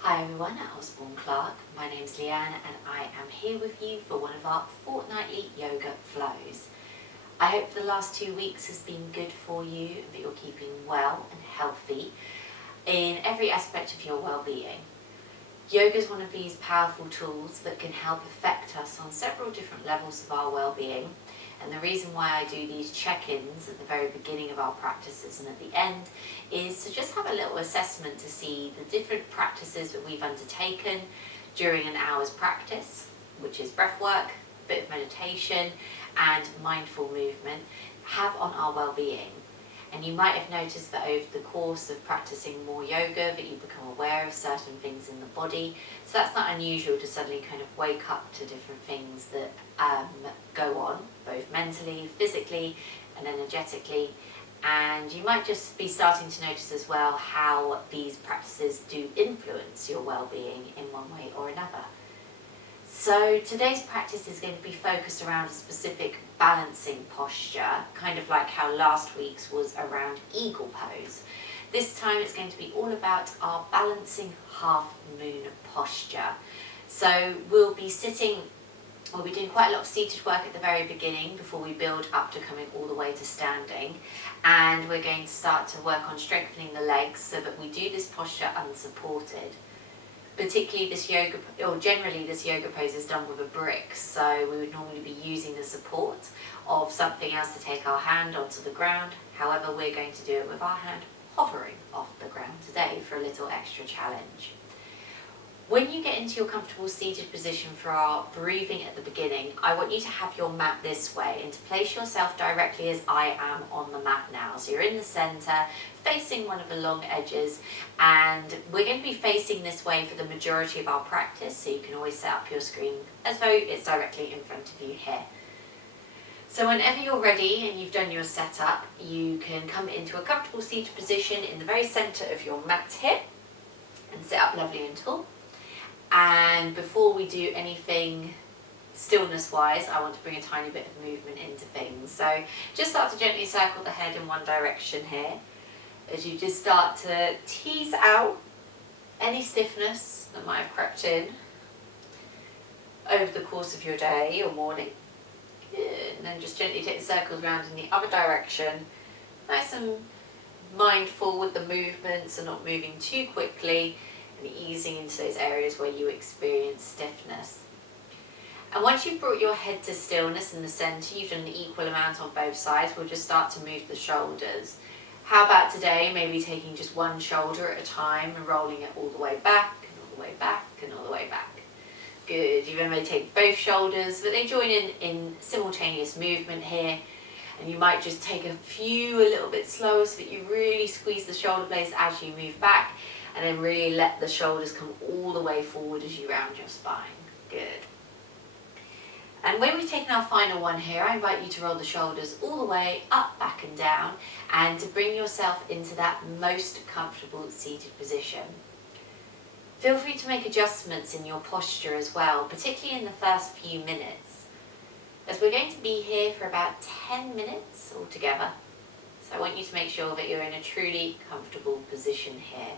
Hi everyone at Osborne Clarke, my name's Leanne and I am here with you for one of our fortnightly yoga flows. I hope the last 2 weeks has been good for you, that you're keeping well and healthy in every aspect of your well-being. Yoga is one of these powerful tools that can help affect us on several different levels of our well-being, and the reason why I do these check-ins at the very beginning of our practices and at the end is to just have a little assessment to see the different practices that we've undertaken during an hour's practice, which is breath work, a bit of meditation and mindful movement, have on our well-being. And you might have noticed that over the course of practicing more yoga that you become aware of certain things in the body. So that's not unusual to suddenly kind of wake up to different things that go on, both mentally, physically and energetically. And you might just be starting to notice as well how these practices do influence your well-being in one way or another. So today's practice is going to be focused around a specific balancing posture, kind of like how last week's was around eagle pose. This time it's going to be all about our balancing half moon posture. So we'll be doing quite a lot of seated work at the very beginning before we build up to coming all the way to standing. And we're going to start to work on strengthening the legs so that we do this posture unsupported. Particularly this yoga, or generally this yoga pose is done with a brick, so we would normally be using the support of something else to take our hand onto the ground. However, we're going to do it with our hand hovering off the ground today for a little extra challenge. When you get into your comfortable seated position for our breathing at the beginning, I want you to have your mat this way and to place yourself directly as I am on the mat now. So you're in the centre, facing one of the long edges, and we're going to be facing this way for the majority of our practice, so you can always set up your screen as though it's directly in front of you here. So whenever you're ready and you've done your setup, you can come into a comfortable seated position in the very centre of your mat here and sit up lovely and tall. And before we do anything stillness wise, I want to bring a tiny bit of movement into things. So just start to gently circle the head in one direction here as you just start to tease out any stiffness that might have crept in over the course of your day or morning. Good. And then just gently take the circles around in the other direction, nice and mindful with the movements and not moving too quickly, and easing into those areas where you experience stiffness. And once you've brought your head to stillness in the centre, you've done an equal amount on both sides, we'll just start to move the shoulders. How about today, maybe taking just one shoulder at a time and rolling it all the way back, and all the way back, and all the way back. Good, you then may take both shoulders, but they join in simultaneous movement here. And you might just take a few a little bit slower so that you really squeeze the shoulder blades as you move back, and then really let the shoulders come all the way forward as you round your spine. Good. And when we've taken our final one here, I invite you to roll the shoulders all the way up, back and down, and to bring yourself into that most comfortable seated position. Feel free to make adjustments in your posture as well, particularly in the first few minutes, as we're going to be here for about 10 minutes altogether. So I want you to make sure that you're in a truly comfortable position here.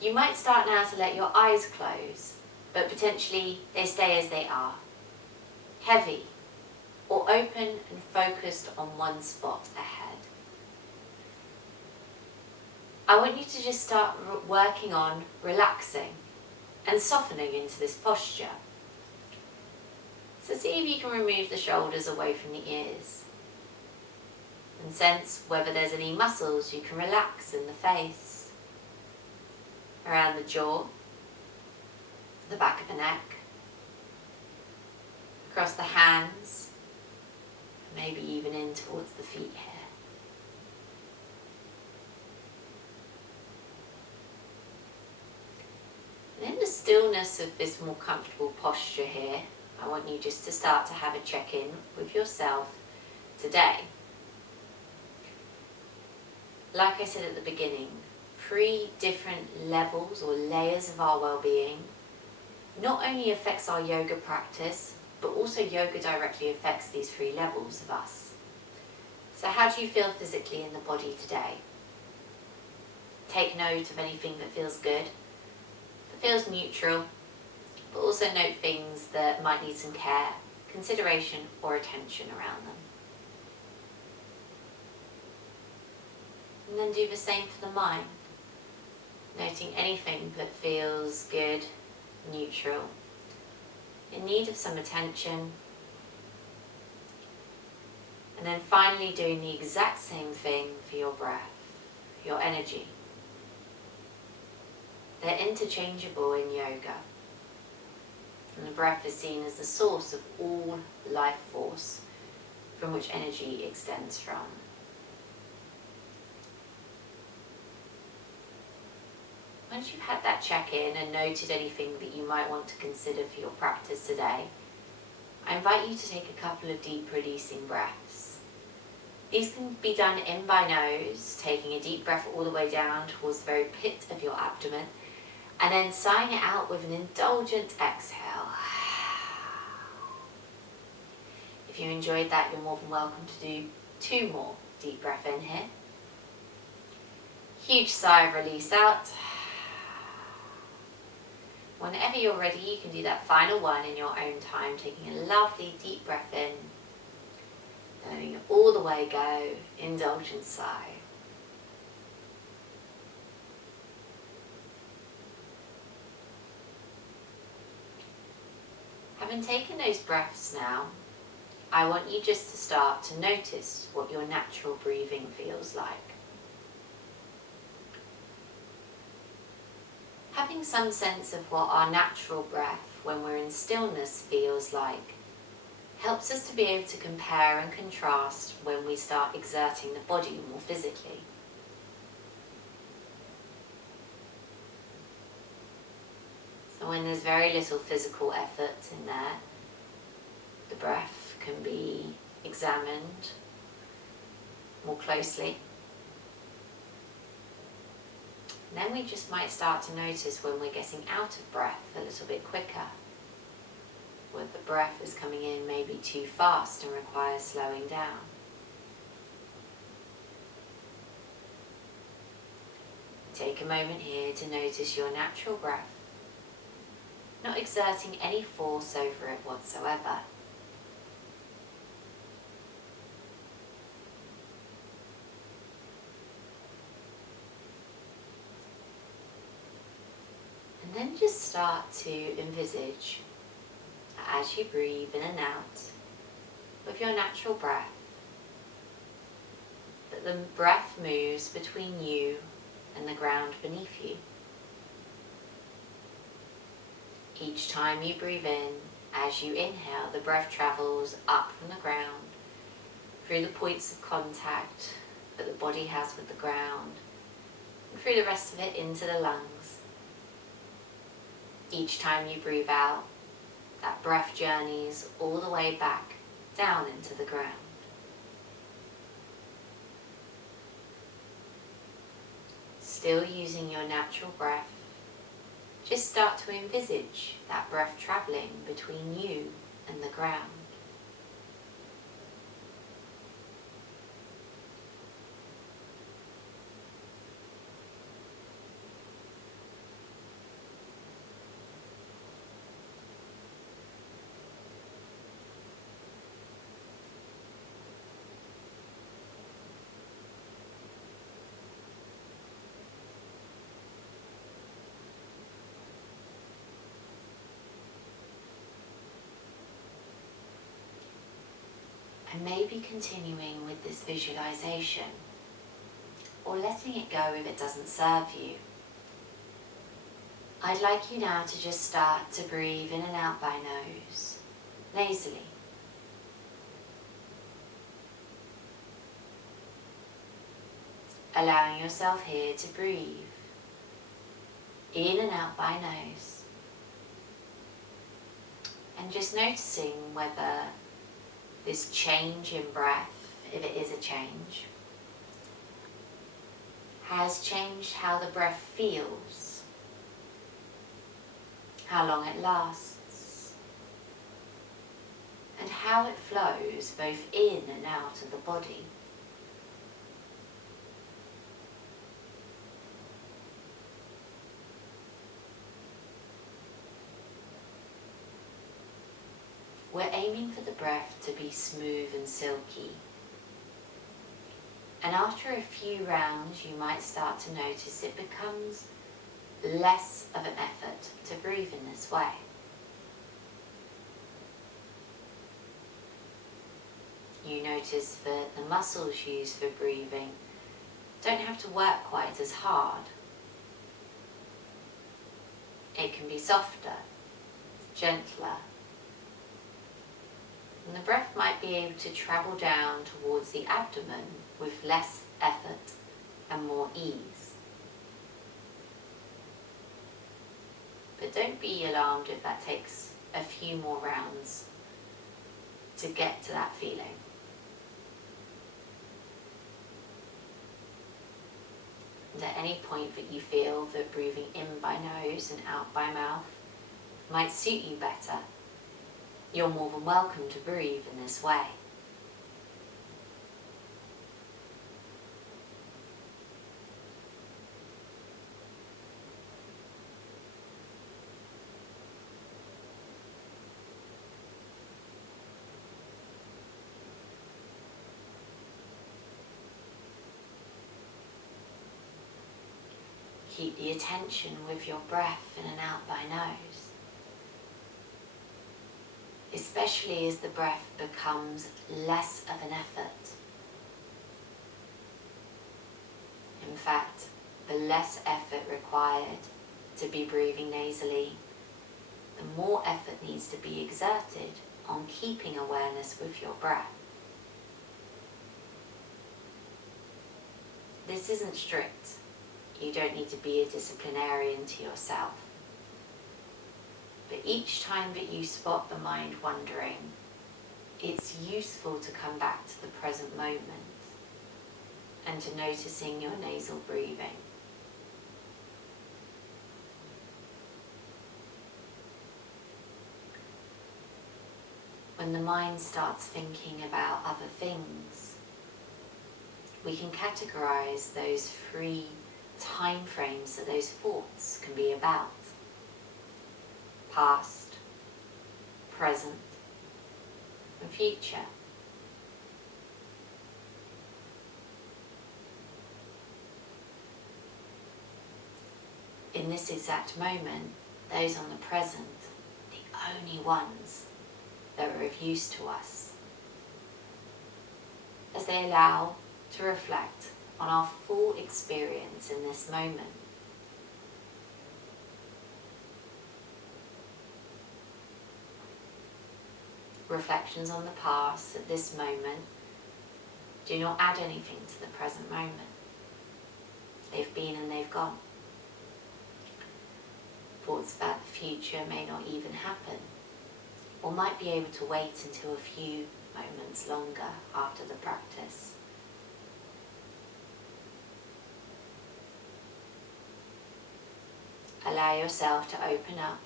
You might start now to let your eyes close, but potentially they stay as they are, heavy or open and focused on one spot ahead. I want you to just start working on relaxing and softening into this posture. So see if you can remove the shoulders away from the ears and sense whether there's any muscles you can relax in the face, around the jaw, the back of the neck, across the hands, maybe even in towards the feet here. And in the stillness of this more comfortable posture here, I want you just to start to have a check-in with yourself today. Like I said at the beginning, 3 different levels or layers of our well-being not only affects our yoga practice, but also yoga directly affects these 3 levels of us. So how do you feel physically in the body today? Take note of anything that feels good, that feels neutral, but also note things that might need some care, consideration or attention around them. And then do the same for the mind, noting anything that feels good, neutral, in need of some attention. And then finally doing the exact same thing for your breath, your energy. They're interchangeable in yoga. And the breath is seen as the source of all life force from which energy extends from. Once you've had that check-in and noted anything that you might want to consider for your practice today, I invite you to take a couple of deep releasing breaths. These can be done in by nose, taking a deep breath all the way down towards the very pit of your abdomen, and then sighing it out with an indulgent exhale. If you enjoyed that, you're more than welcome to do 2 more deep breaths in here. Huge sigh of release out. Whenever you're ready, you can do that final one in your own time, taking a lovely deep breath in, letting it all the way go, indulgent sigh. Having taken those breaths now, I want you just to start to notice what your natural breathing feels like. Having some sense of what our natural breath when we're in stillness feels like helps us to be able to compare and contrast when we start exerting the body more physically. So when there's very little physical effort in there, the breath can be examined more closely. And then we just might start to notice when we're getting out of breath a little bit quicker, where the breath is coming in maybe too fast and requires slowing down. Take a moment here to notice your natural breath, not exerting any force over it whatsoever. And then just start to envisage, as you breathe in and out with your natural breath, that the breath moves between you and the ground beneath you. Each time you breathe in, as you inhale, the breath travels up from the ground, through the points of contact that the body has with the ground, and through the rest of it into the lungs. Each time you breathe out, that breath journeys all the way back down into the ground. Still using your natural breath, just start to envisage that breath travelling between you and the ground. And maybe continuing with this visualization, or letting it go if it doesn't serve you. I'd like you now to just start to breathe in and out by nose, nasally. Allowing yourself here to breathe in and out by nose. And just noticing whether this change in breath, if it is a change, has changed how the breath feels, how long it lasts, and how it flows both in and out of the body. we're aiming for the breath to be smooth and silky. And after a few rounds, you might start to notice it becomes less of an effort to breathe in this way. You notice that the muscles used for breathing don't have to work quite as hard. It can be softer, gentler, and the breath might be able to travel down towards the abdomen with less effort and more ease. But don't be alarmed if that takes a few more rounds to get to that feeling. And at any point that you feel that breathing in by nose and out by mouth might suit you better, you're more than welcome to breathe in this way. Keep the attention with your breath in and out by nose, especially as the breath becomes less of an effort. In fact, the less effort required to be breathing nasally, the more effort needs to be exerted on keeping awareness with your breath. This isn't strict. You don't need to be a disciplinarian to yourself. But each time that you spot the mind wandering, it's useful to come back to the present moment and to noticing your nasal breathing. When the mind starts thinking about other things, we can categorize those three time frames that those thoughts can be about: past, present, and future. In this exact moment, those on the present, the only ones that are of use to us, as they allow to reflect on our full experience in this moment. Reflections on the past at this moment do not add anything to the present moment. They've been and they've gone. Thoughts about the future may not even happen, or might be able to wait until a few moments longer after the practice. Allow yourself to open up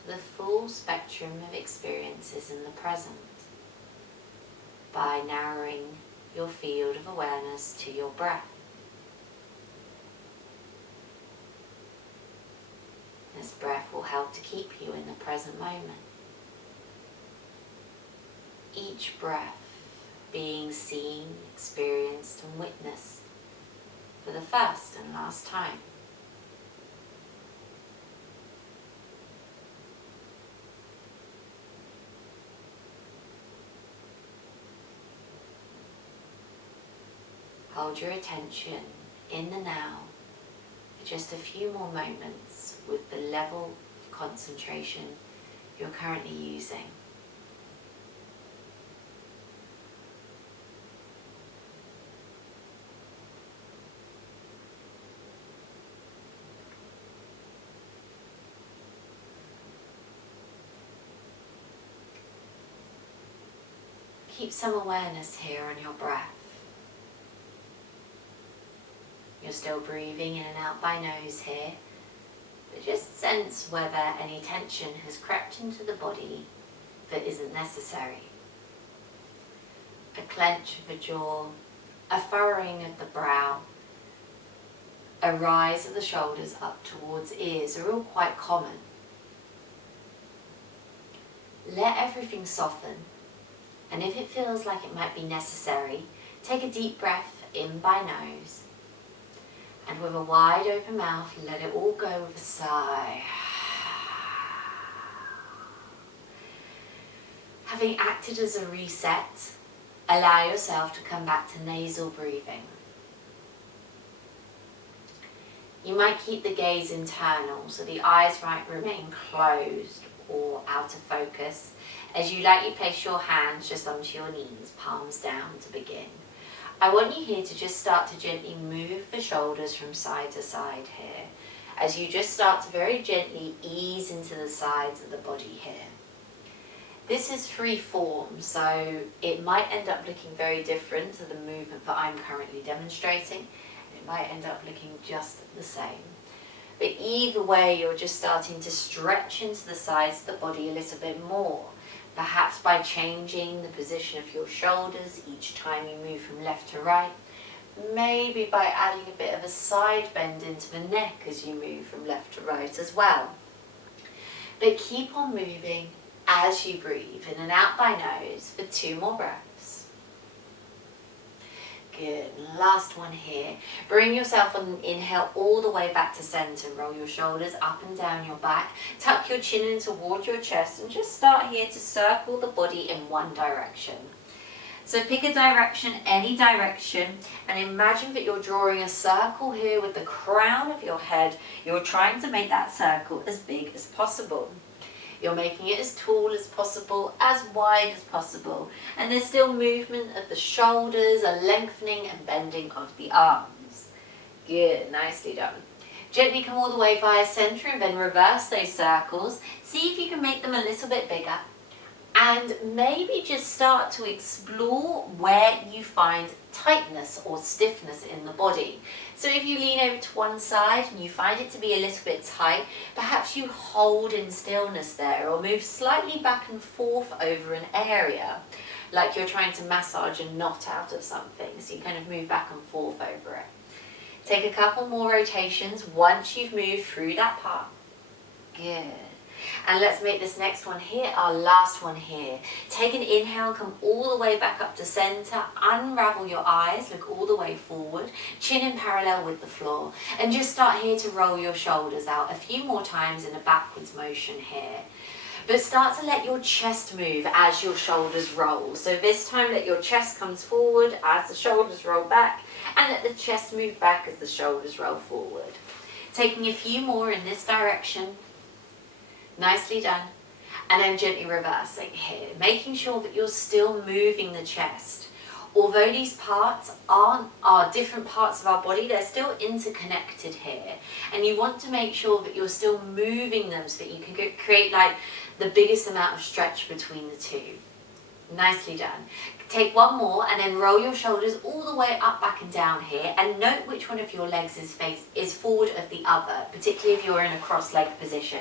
to the full spectrum of experiences in the present by narrowing your field of awareness to your breath. This breath will help to keep you in the present moment. Each breath being seen, experienced, and witnessed for the first and last time. Hold your attention in the now for just a few more moments with the level of concentration you're currently using. Keep some awareness here on your breath. You're still breathing in and out by nose here, but just sense whether any tension has crept into the body that isn't necessary. A clench of the jaw, a furrowing of the brow, a rise of the shoulders up towards ears are all quite common. let everything soften. And if it feels like it might be necessary, take a deep breath in by nose. And with a wide open mouth, let it all go with a sigh. Having acted as a reset, allow yourself to come back to nasal breathing. You might keep the gaze internal, so the eyes might remain closed or out of focus as you lightly place your hands just onto your knees, palms down to begin. I want you here to just start to gently move the shoulders from side to side here, as you just start to very gently ease into the sides of the body here. This is free form, so it might end up looking very different to the movement that I'm currently demonstrating. It might end up looking just the same. But either way, you're just starting to stretch into the sides of the body a little bit more. Perhaps by changing the position of your shoulders each time you move from left to right. Maybe by adding a bit of a side bend into the neck as you move from left to right as well. But keep on moving as you breathe in and out by nose for 2 more breaths. Good. Last one here. Bring yourself on an inhale all the way back to center. Roll your shoulders up and down your back. Tuck your chin in towards your chest and just start here to circle the body in one direction. So pick a direction, any direction, and imagine that you're drawing a circle here with the crown of your head. You're trying to make that circle as big as possible. You're making it as tall as possible, as wide as possible. And there's still movement of the shoulders, a lengthening and bending of the arms. Good, nicely done. Gently come all the way via center and then reverse those circles. See if you can make them a little bit bigger. And maybe just start to explore where you find tightness or stiffness in the body. So if you lean over to one side and you find it to be a little bit tight, perhaps you hold in stillness there or move slightly back and forth over an area, like you're trying to massage a knot out of something. So you kind of move back and forth over it. Take a couple more rotations once you've moved through that part. Good. And let's make this next one here our last one here. Take an inhale, come all the way back up to center, unravel your eyes, look all the way forward, chin in parallel with the floor, and just start here to roll your shoulders out a few more times in a backwards motion here. But start to let your chest move as your shoulders roll. So this time let your chest comes forward as the shoulders roll back, and let the chest move back as the shoulders roll forward. Taking a few more in this direction. Nicely done. And then gently reversing here, making sure that you're still moving the chest. Although these parts are different parts of our body, they're still interconnected here. And you want to make sure that you're still moving them so that you can create like the biggest amount of stretch between the two. Nicely done. Take one more and then roll your shoulders all the way up, back and down here, and note which one of your legs is forward of the other, particularly if you're in a cross-legged position.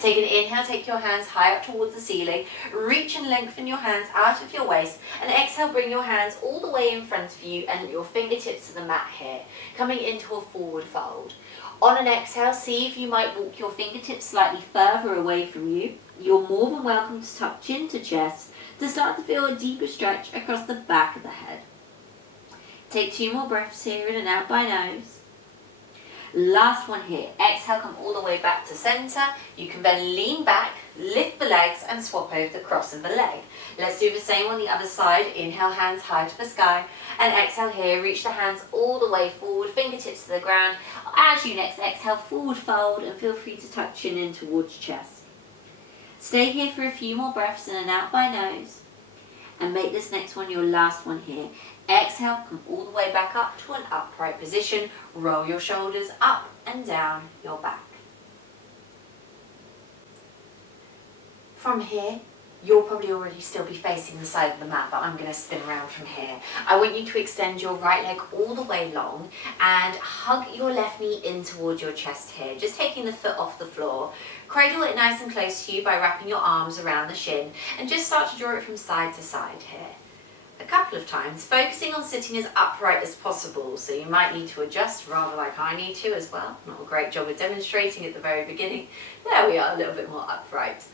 Take an inhale, take your hands high up towards the ceiling, reach and lengthen your hands out of your waist, and exhale, bring your hands all the way in front of you and your fingertips to the mat here, coming into a forward fold. On an exhale, see if you might walk your fingertips slightly further away from you. You're more than welcome to tuck chin to chest, to start to feel a deeper stretch across the back of the head. Take 2 more breaths here in and out by nose. Last one here. Exhale, come all the way back to center. You can then lean back, lift the legs and swap over the cross of the leg. Let's do the same on the other side. Inhale, hands high to the sky. And exhale here, reach the hands all the way forward, fingertips to the ground. As you next exhale, forward fold and feel free to tuck chin in towards chest. Stay here for a few more breaths in and out by nose. And make this next one your last one here. Exhale, come all the way back up to an upright position. Roll your shoulders up and down your back. From here, you'll probably already still be facing the side of the mat, but I'm going to spin around from here. I want you to extend your right leg all the way long and hug your left knee in towards your chest here, just taking the foot off the floor. Cradle it nice and close to you by wrapping your arms around the shin and just start to draw it from side to side here. a couple of times, focusing on sitting as upright as possible. So you might need to adjust, rather like I need to as well. Not a great job of demonstrating at the very beginning. There we are, a little bit more upright.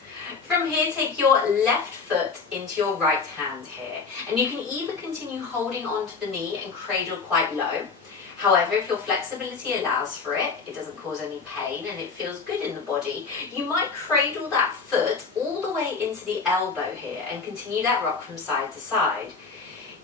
From here, take your left foot into your right hand here. And you can either continue holding onto the knee and cradle quite low. However, if your flexibility allows for it, it doesn't cause any pain and it feels good in the body, you might cradle that foot all the way into the elbow here and continue that rock from side to side.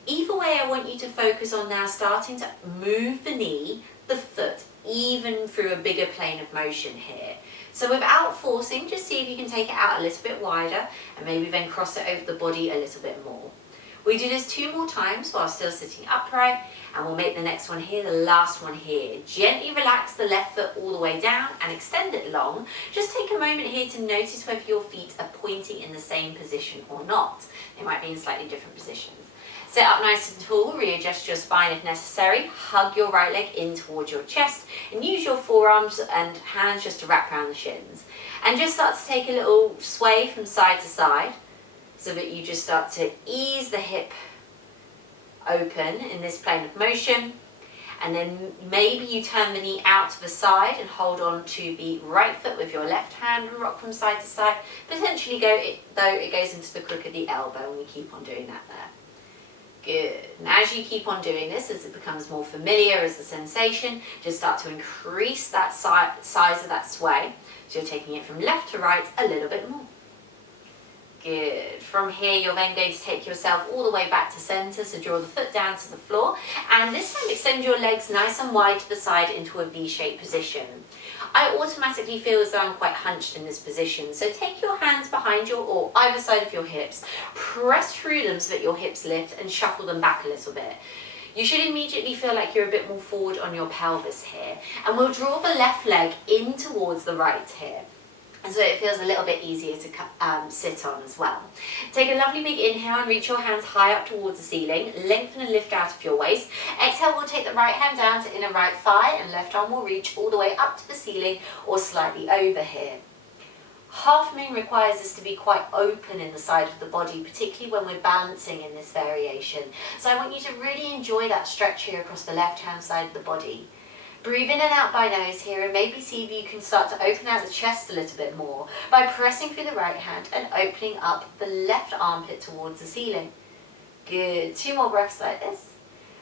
Either way, I want you to focus on now starting to move the knee, the foot, even through a bigger plane of motion here. So without forcing, just see if you can take it out a little bit wider and maybe then cross it over the body a little bit more. We do this 2 more times while still sitting upright, and we'll make the next one here, the last one here. Gently relax the left foot all the way down and extend it long. Just take a moment here to notice whether your feet are pointing in the same position or not. They might be in slightly different positions. Sit up nice and tall, readjust your spine if necessary, hug your right leg in towards your chest and use your forearms and hands just to wrap around the shins. And just start to take a little sway from side to side so that you just start to ease the hip open in this plane of motion. And then maybe you turn the knee out to the side and hold on to the right foot with your left hand and rock from side to side. Potentially though it goes into the crook of the elbow, and we keep on doing that there. Good. And as you keep on doing this, as it becomes more familiar as the sensation, just start to increase that size of that sway. So you're taking it from left to right a little bit more. Good. From here, you're then going to take yourself all the way back to center, so draw the foot down to the floor, and this time extend your legs nice and wide to the side into a V-shaped position. I automatically feel as though I'm quite hunched in this position, so take your hands behind your or either side of your hips, press through them so that your hips lift and shuffle them back a little bit. You should immediately feel like you're a bit more forward on your pelvis here, and we'll draw the left leg in towards the right here. And so it feels a little bit easier to sit on as well. Take a lovely big inhale and reach your hands high up towards the ceiling. Lengthen and lift out of your waist. Exhale, we'll take the right hand down to inner right thigh and left arm will reach all the way up to the ceiling or slightly over here. Half moon requires us to be quite open in the side of the body, particularly when we're balancing in this variation. So I want you to really enjoy that stretch here across the left hand side of the body. Breathe in and out by nose here, and maybe see if you can start to open out the chest a little bit more by pressing through the right hand and opening up the left armpit towards the ceiling. Good. 2 more breaths like this.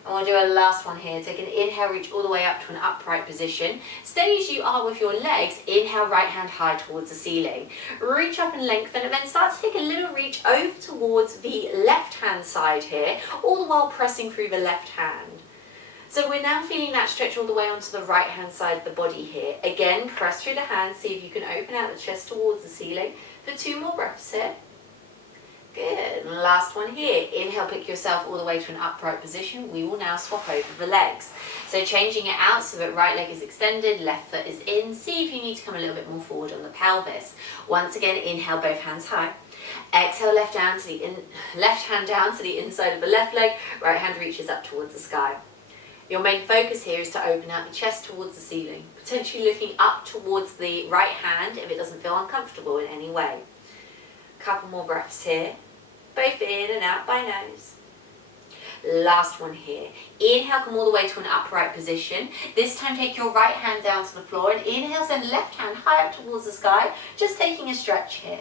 And we'll do a last one here. Take an inhale, reach all the way up to an upright position. Stay as you are with your legs. Inhale, right hand high towards the ceiling. Reach up and lengthen, and then start to take a little reach over towards the left hand side here, all the while pressing through the left hand. So we're now feeling that stretch all the way onto the right hand side of the body here. Again, press through the hands, see if you can open out the chest towards the ceiling for 2 more breaths here. Good. And last one here. Inhale, pick yourself all the way to an upright position. We will now swap over the legs. So changing it out so that right leg is extended, left foot is in. See if you need to come a little bit more forward on the pelvis. Once again, inhale, both hands high. Exhale, left hand down to the inside of the left leg. Right hand reaches up towards the sky. Your main focus here is to open out the chest towards the ceiling, potentially looking up towards the right hand if it doesn't feel uncomfortable in any way. Couple more breaths here, both in and out by nose. Last one here. Inhale, come all the way to an upright position. This time take your right hand down to the floor and inhale, send left hand high up towards the sky, just taking a stretch here.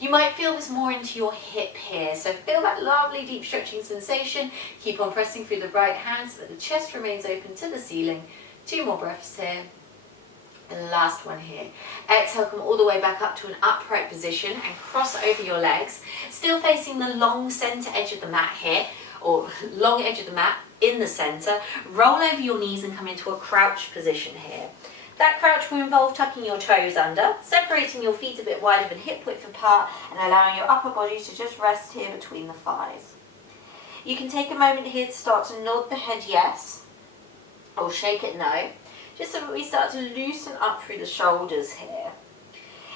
You might feel this more into your hip here, so feel that lovely deep stretching sensation. Keep on pressing through the right hand so that the chest remains open to the ceiling. 2 more breaths here. And last one here. Exhale, come all the way back up to an upright position and cross over your legs. Still facing the long center edge of the mat here, or long edge of the mat in the center. Roll over your knees and come into a crouch position here. That crouch will involve tucking your toes under, separating your feet a bit wider than hip width apart, and allowing your upper body to just rest here between the thighs. You can take a moment here to start to nod the head yes, or shake it no, just so that we start to loosen up through the shoulders here.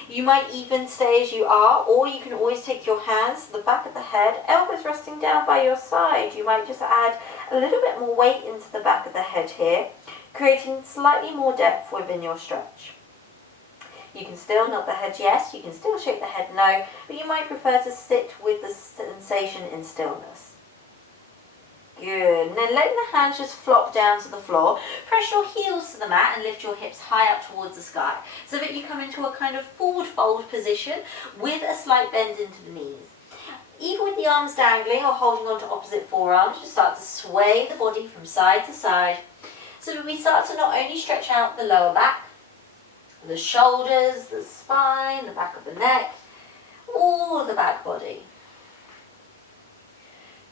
You might even stay as you are, or you can always take your hands to the back of the head, elbows resting down by your side. You might just add a little bit more weight into the back of the head here, creating slightly more depth within your stretch. You can still nod the head yes, you can still shake the head no, but you might prefer to sit with the sensation in stillness. Good. And then letting the hands just flop down to the floor. Press your heels to the mat and lift your hips high up towards the sky so that you come into a kind of forward fold position with a slight bend into the knees. Even with the arms dangling or holding on to opposite forearms, just start to sway the body from side to side so that we start to not only stretch out the lower back, the shoulders, the spine, the back of the neck, all the back body.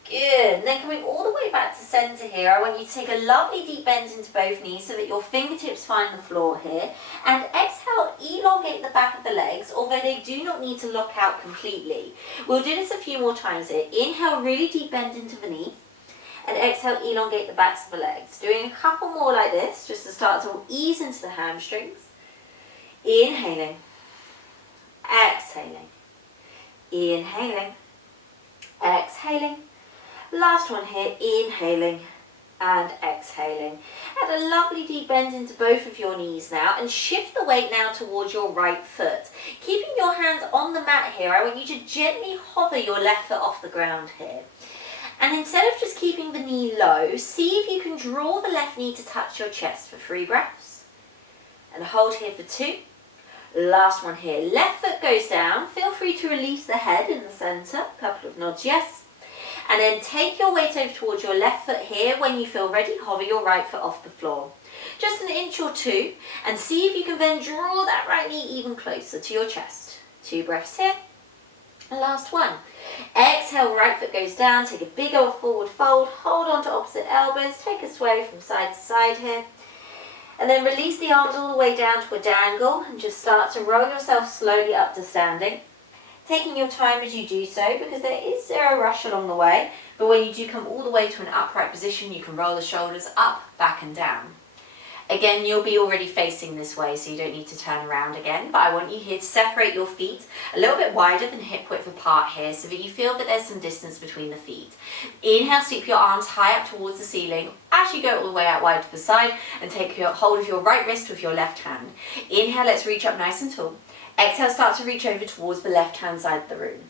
Good. And then coming all the way back to centre here, I want you to take a lovely deep bend into both knees so that your fingertips find the floor here. And exhale, elongate the back of the legs, although they do not need to lock out completely. We'll do this a few more times here. Inhale, really deep bend into the knee. And exhale, elongate the backs of the legs. Doing a couple more like this, just to start to ease into the hamstrings. Inhaling. Exhaling. Inhaling. Exhaling. Last one here, inhaling and exhaling. Add a lovely deep bend into both of your knees now and shift the weight now towards your right foot. Keeping your hands on the mat here, I want you to gently hover your left foot off the ground here. And instead of just keeping the knee low, see if you can draw the left knee to touch your chest for 3 breaths. And hold here for 2. Last one here, left foot goes down. Feel free to release the head in the centre. A couple of nods, yes. And then take your weight over towards your left foot here. When you feel ready, hover your right foot off the floor. Just an inch or 2, and see if you can then draw that right knee even closer to your chest. 2 breaths here. And last one. Exhale, right foot goes down. Take a big old forward fold. Hold on to opposite elbows. Take a sway from side to side here. And then release the arms all the way down to a dangle and just start to roll yourself slowly up to standing. Taking your time as you do so, because there is zero rush along the way, but when you do come all the way to an upright position, you can roll the shoulders up, back and down. Again, you'll be already facing this way, so you don't need to turn around again, but I want you here to separate your feet a little bit wider than hip width apart here, so that you feel that there's some distance between the feet. Inhale, sweep your arms high up towards the ceiling as you go all the way out wide to the side, and take hold of your right wrist with your left hand. Inhale, let's reach up nice and tall. Exhale, start to reach over towards the left-hand side of the room.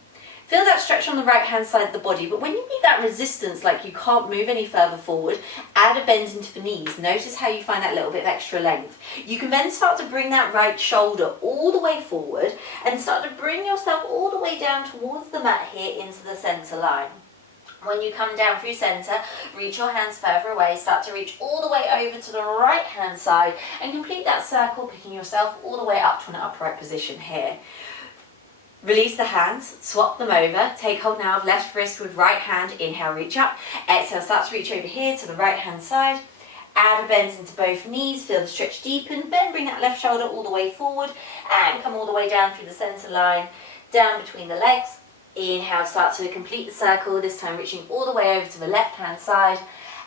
Feel that stretch on the right-hand side of the body, but when you need that resistance, like you can't move any further forward, add a bend into the knees. Notice how you find that little bit of extra length. You can then start to bring that right shoulder all the way forward and start to bring yourself all the way down towards the mat here into the centre line. When you come down through centre, reach your hands further away, start to reach all the way over to the right hand side and complete that circle, picking yourself all the way up to an upright position here. Release the hands, swap them over, take hold now of left wrist with right hand, inhale, reach up, exhale, start to reach over here to the right hand side, add a bend into both knees, feel the stretch deepen, then bring that left shoulder all the way forward and come all the way down through the centre line, down between the legs. Inhale, start to complete the circle, this time reaching all the way over to the left hand side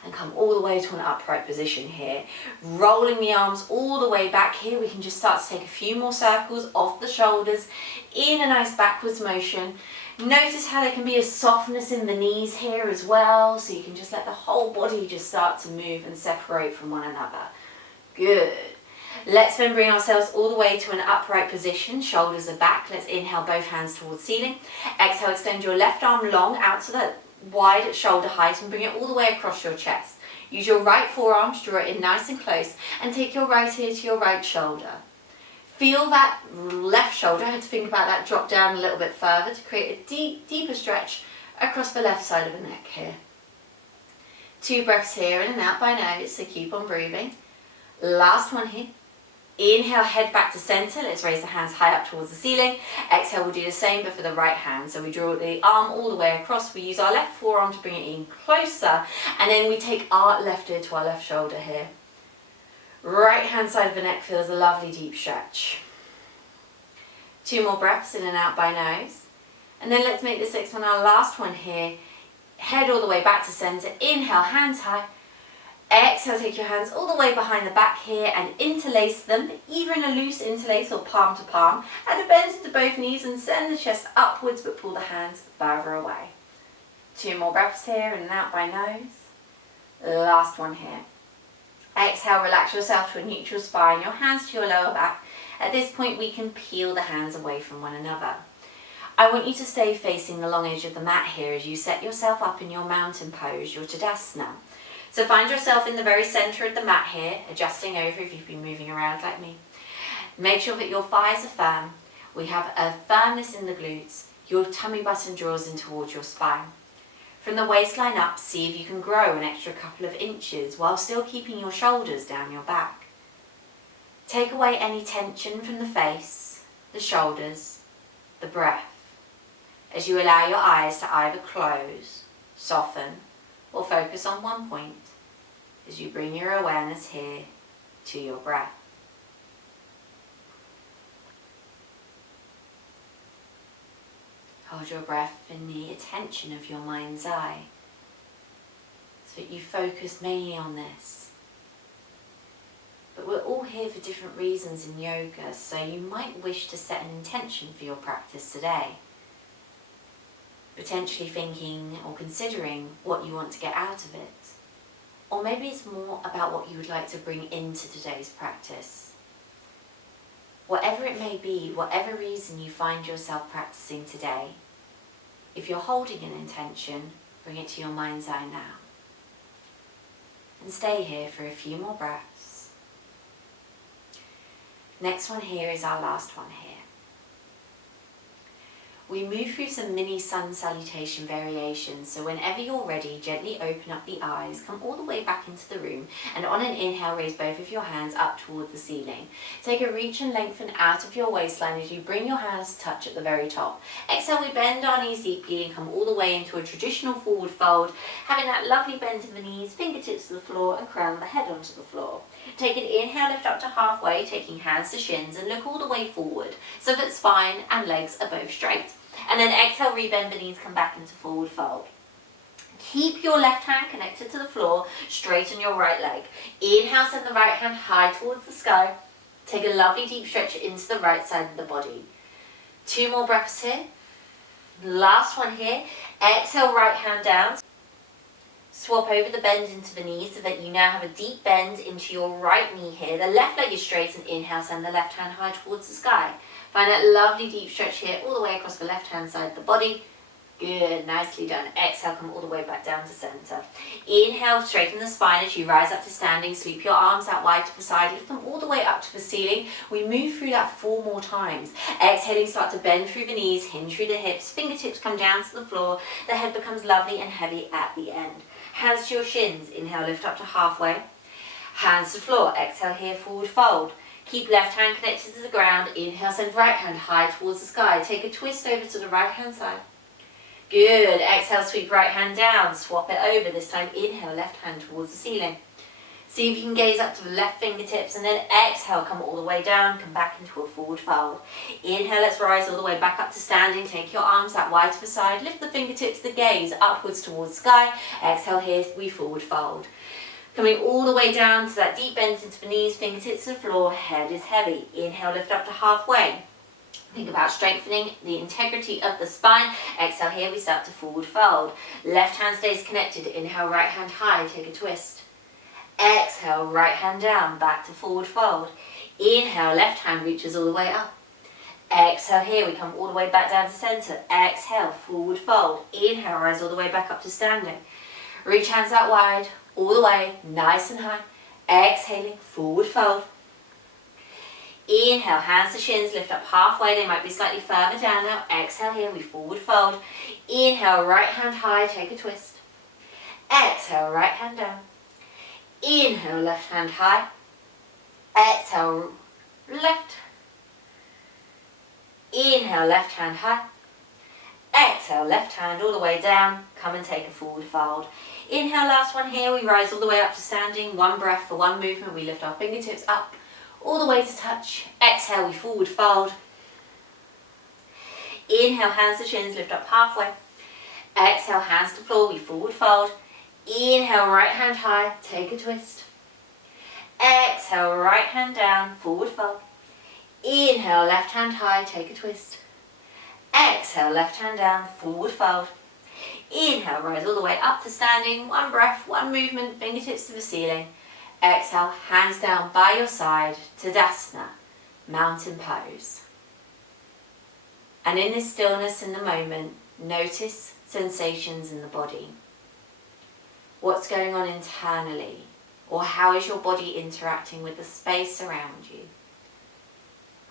and come all the way to an upright position here. Rolling the arms all the way back here, we can just start to take a few more circles off the shoulders in a nice backwards motion. Notice how there can be a softness in the knees here as well, so you can just let the whole body just start to move and separate from one another. Good. Let's then bring ourselves all the way to an upright position. Shoulders are back. Let's inhale, both hands towards ceiling. Exhale, extend your left arm long out to the wide at shoulder height and bring it all the way across your chest. Use your right forearm to draw it in nice and close and take your right ear to your right shoulder. Feel that left shoulder. I had to think about that, drop down a little bit further to create a deeper stretch across the left side of the neck here. 2 breaths here in and out by nose, so keep on breathing. Last one here. Inhale, head back to centre. Let's raise the hands high up towards the ceiling. Exhale, we'll do the same but for the right hand. So we draw the arm all the way across. We use our left forearm to bring it in closer. And then we take our left ear to our left shoulder here. Right hand side of the neck feels a lovely deep stretch. 2 more breaths in and out by nose. And then let's make the 6th one our last one here. Head all the way back to centre. Inhale, hands high. Exhale, take your hands all the way behind the back here and interlace them, either in a loose interlace or palm to palm. Add a bend into both knees and send the chest upwards but pull the hands further away. 2 more breaths here in and out by nose. Last one here. Exhale, relax yourself to a neutral spine, your hands to your lower back. At this point we can peel the hands away from one another. I want you to stay facing the long edge of the mat here as you set yourself up in your mountain pose, your Tadasana. So find yourself in the very centre of the mat here, adjusting over if you've been moving around like me. Make sure that your thighs are firm. We have a firmness in the glutes. Your tummy button draws in towards your spine. From the waistline up, see if you can grow an extra couple of inches while still keeping your shoulders down your back. Take away any tension from the face, the shoulders, the breath, as you allow your eyes to either close, soften, or focus on one point as you bring your awareness here to your breath. Hold your breath in the attention of your mind's eye so that you focus mainly on this. But we're all here for different reasons in yoga, so you might wish to set an intention for your practice today. Potentially thinking or considering what you want to get out of it. Or maybe it's more about what you would like to bring into today's practice. Whatever it may be, whatever reason you find yourself practicing today, if you're holding an intention, bring it to your mind's eye now. And stay here for a few more breaths. Next one here is our last one here. We move through some mini sun salutation variations, so whenever you're ready, gently open up the eyes, come all the way back into the room, and on an inhale, raise both of your hands up toward the ceiling. Take a reach and lengthen out of your waistline as you bring your hands to touch at the very top. Exhale, we bend our knees deeply and come all the way into a traditional forward fold, having that lovely bend in the knees, fingertips to the floor, and crown the head onto the floor. Take an inhale, lift up to halfway, taking hands to shins, and look all the way forward, so that spine and legs are both straight. And then exhale, rebend the knees, come back into forward fold. Keep your left hand connected to the floor, straighten your right leg. Inhale, send the right hand high towards the sky. Take a lovely deep stretch into the right side of the body. 2 more breaths here. Last one here. Exhale, right hand down. Swap over the bend into the knees so that you now have a deep bend into your right knee here. The left leg is straight, and inhale, send the left hand high towards the sky. Find that lovely deep stretch here all the way across the left hand side of the body. Good, nicely done. Exhale, come all the way back down to center. Inhale, straighten the spine as you rise up to standing. Sweep your arms out wide to the side. Lift them all the way up to the ceiling. We move through that 4 more times. Exhaling, start to bend through the knees, hinge through the hips. Fingertips come down to the floor. The head becomes lovely and heavy at the end. Hands to your shins. Inhale, lift up to halfway. Hands to floor. Exhale here, forward fold. Keep left hand connected to the ground. Inhale, send right hand high towards the sky. Take a twist over to the right hand side. Good. Exhale, sweep right hand down. Swap it over. This time, inhale, left hand towards the ceiling. See if you can gaze up to the left fingertips, and then exhale, come all the way down. Come back into a forward fold. Inhale, let's rise all the way back up to standing. Take your arms out wide to the side. Lift the fingertips, the gaze upwards towards the sky. Exhale here, we forward fold. Coming all the way down to that deep bend into the knees, fingertips to the floor, head is heavy. Inhale, lift up to halfway. Think about strengthening the integrity of the spine. Exhale here, we start to forward fold. Left hand stays connected. Inhale, right hand high, take a twist. Exhale, right hand down, back to forward fold. Inhale, left hand reaches all the way up. Exhale here, we come all the way back down to center. Exhale, forward fold. Inhale, rise all the way back up to standing. Reach hands out wide, all the way, nice and high. Exhaling, forward fold. Inhale, hands to shins, lift up halfway. They might be slightly further down now. Exhale here, we forward fold. Inhale, right hand high, take a twist. Exhale, right hand down. Inhale, left hand high. Exhale, left. Inhale, left hand high. Exhale, left hand all the way down. Come and take a forward fold. Inhale, last one here. We rise all the way up to standing. 1 breath for 1 movement. We lift our fingertips up all the way to touch. Exhale, we forward fold. Inhale, hands to shins, lift up halfway. Exhale, hands to floor, we forward fold. Inhale, right hand high, take a twist. Exhale, right hand down, forward fold. Inhale, left hand high, take a twist. Exhale, left hand down, forward fold. Inhale, rise all the way up to standing. 1 breath, 1 movement, fingertips to the ceiling. Exhale, hands down by your side, Tadasana, mountain pose. And in this stillness in the moment, notice sensations in the body. What's going on internally? Or how is your body interacting with the space around you?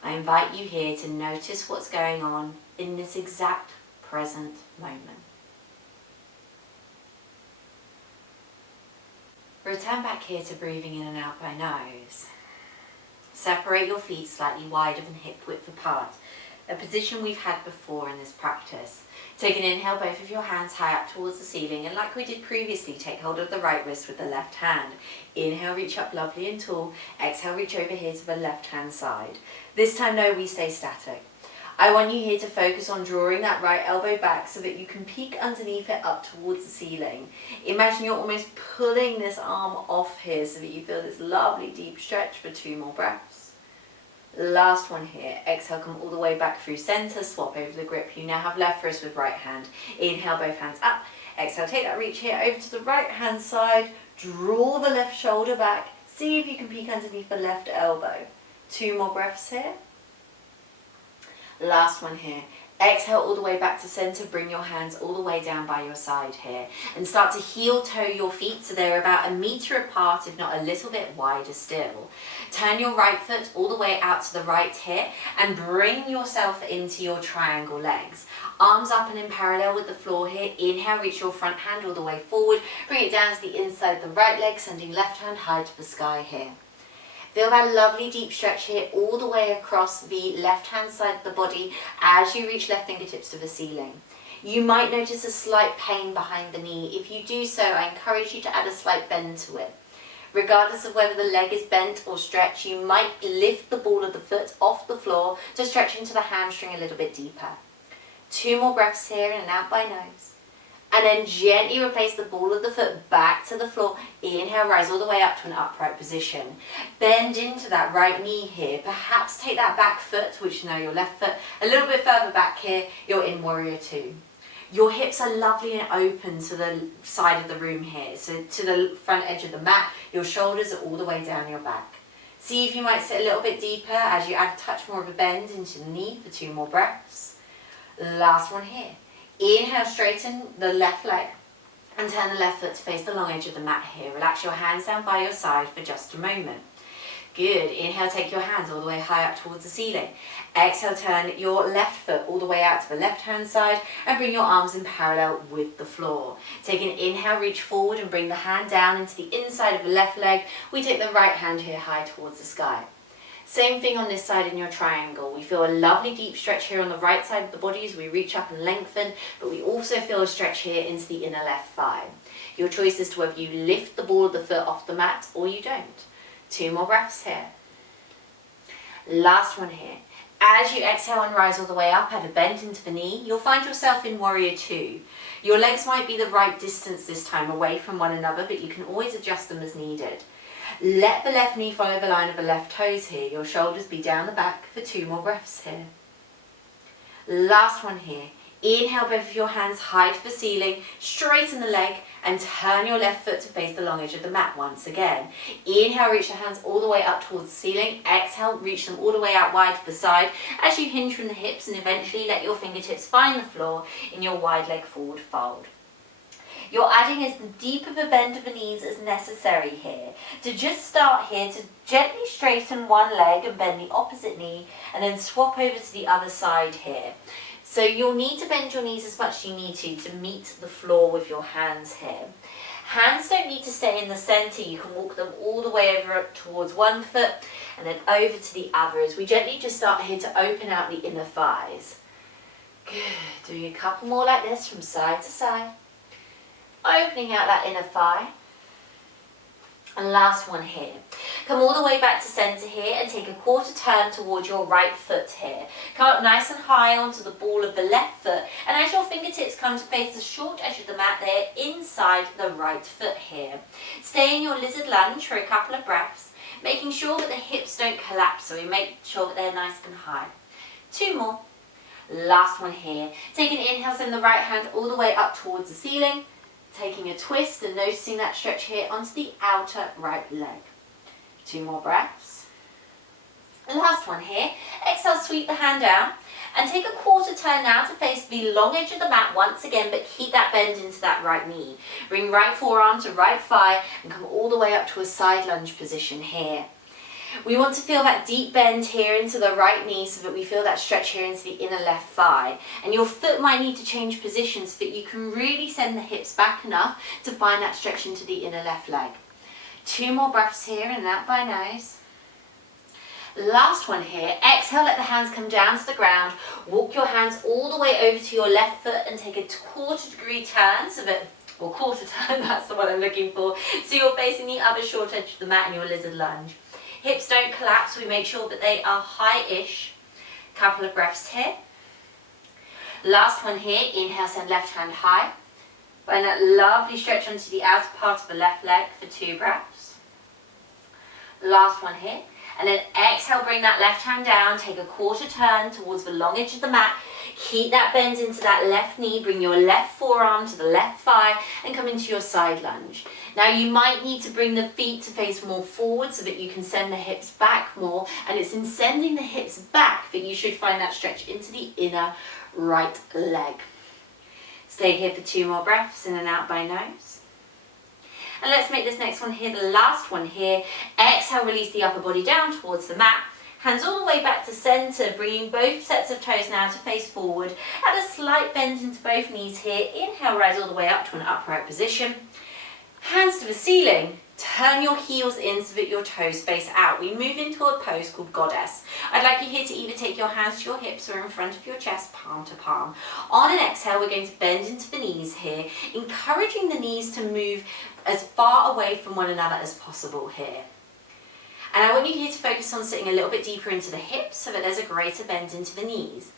I invite you here to notice what's going on in this exact present moment. Return back here to breathing in and out by nose. Separate your feet slightly wider than hip width apart, a position we've had before in this practice. Take an inhale, both of your hands high up towards the ceiling, and like we did previously, take hold of the right wrist with the left hand. Inhale, reach up lovely and tall. Exhale, reach over here to the left hand side. This time, no, we stay static. I want you here to focus on drawing that right elbow back so that you can peek underneath it up towards the ceiling. Imagine you're almost pulling this arm off here so that you feel this lovely deep stretch for 2 more breaths. Last one here. Exhale, come all the way back through center, swap over the grip. You now have left wrist with right hand. Inhale, both hands up. Exhale, take that reach here over to the right hand side. Draw the left shoulder back. See if you can peek underneath the left elbow. 2 more breaths here. Last one here. Exhale all the way back to center. Bring your hands all the way down by your side here. And start to heel toe your feet so they're about 1 meter apart, if not a little bit wider still. Turn your right foot all the way out to the right here and bring yourself into your triangle legs. Arms up and in parallel with the floor here. Inhale, reach your front hand all the way forward. Bring it down to the inside of the right leg, sending left hand high to the sky here. Feel that lovely deep stretch here all the way across the left-hand side of the body as you reach left fingertips to the ceiling. You might notice a slight pain behind the knee. If you do so, I encourage you to add a slight bend to it. Regardless of whether the leg is bent or stretched, you might lift the ball of the foot off the floor to stretch into the hamstring a little bit deeper. 2 more breaths here in and out by nose. And then gently replace the ball of the foot back to the floor. Inhale, rise all the way up to an upright position. Bend into that right knee here. Perhaps take that back foot, which is now your left foot, a little bit further back here. You're in warrior 2. Your hips are lovely and open to the side of the room here. So to the front edge of the mat, your shoulders are all the way down your back. See if you might sit a little bit deeper as you add a touch more of a bend into the knee for 2 more breaths. Last one here. Inhale, straighten the left leg and turn the left foot to face the long edge of the mat here. Relax your hands down by your side for just a moment. Good. Inhale, take your hands all the way high up towards the ceiling. Exhale, turn your left foot all the way out to the left hand side and bring your arms in parallel with the floor. Take an inhale, reach forward and bring the hand down into the inside of the left leg. We take the right hand here high towards the sky. Same thing on this side in your triangle. We feel a lovely deep stretch here on the right side of the body as we reach up and lengthen, but we also feel a stretch here into the inner left thigh. Your choice as to whether you lift the ball of the foot off the mat or you don't. 2 more breaths here. Last one here. As you exhale and rise all the way up, add a bend into the knee, you'll find yourself in warrior 2. Your legs might be the right distance this time away from one another, but you can always adjust them as needed. Let the left knee follow the line of the left toes here. Your shoulders be down the back for 2 more breaths here. Last one here. Inhale, both of your hands high to the ceiling, straighten the leg and turn your left foot to face the long edge of the mat once again. Inhale, reach the hands all the way up towards the ceiling. Exhale, reach them all the way out wide to the side as you hinge from the hips and eventually let your fingertips find the floor in your wide leg forward fold. You're adding as deep of a bend of the knees as necessary here. To just start here to gently straighten one leg and bend the opposite knee and then swap over to the other side here. So you'll need to bend your knees as much as you need to meet the floor with your hands here. Hands don't need to stay in the center. You can walk them all the way over towards one foot and then over to the other as we gently just start here to open out the inner thighs. Good. Doing a couple more like this from side to side. Opening out that inner thigh. And last one here. Come all the way back to center here and take a quarter turn towards your right foot here. Come up nice and high onto the ball of the left foot. And as your fingertips come to face the short edge of the mat there, inside the right foot here. Stay in your lizard lunge for a couple of breaths, making sure that the hips don't collapse, so we make sure that they're nice and high. 2 more. Last one here. Take an inhale, send the right hand all the way up towards the ceiling. Taking a twist and noticing that stretch here onto the outer right leg. 2 more breaths. Last one here. Exhale, sweep the hand down And take a quarter turn now to face the long edge of the mat once again, but keep that bend into that right knee. Bring right forearm to right thigh and come all the way up to a side lunge position here. We want to feel that deep bend here into the right knee so that we feel that stretch here into the inner left thigh. And your foot might need to change position so that you can really send the hips back enough to find that stretch into the inner left leg. 2 more breaths here, in and out by nose. Last one here. Exhale, let the hands come down to the ground. Walk your hands all the way over to your left foot and take a quarter degree turn so that, or quarter turn, that's the one I'm looking for. So you're facing the other short edge of the mat in your lizard lunge. Hips don't collapse, we make sure that they are high-ish. Couple of breaths here. Last one here, inhale, send left hand high. Find that lovely stretch onto the outer part of the left leg for 2 breaths. Last one here. And then exhale, bring that left hand down, take a quarter turn towards the long edge of the mat. Keep that bend into that left knee, bring your left forearm to the left thigh and come into your side lunge. Now you might need to bring the feet to face more forward so that you can send the hips back more, and it's in sending the hips back that you should find that stretch into the inner right leg. Stay here for 2 more breaths, in and out by nose. And let's make this next one here the last one here. Exhale, release the upper body down towards the mat. Hands all the way back to center, bringing both sets of toes now to face forward. Add a slight bend into both knees here. Inhale, rise all the way up to an upright position. Hands to the ceiling. Turn your heels in so that your toes face out. We move into a pose called Goddess. I'd like you here to either take your hands to your hips or in front of your chest, palm to palm. On an exhale, we're going to bend into the knees here, encouraging the knees to move as far away from one another as possible here. And I want you here to focus on sitting a little bit deeper into the hips so that there's a greater bend into the knees.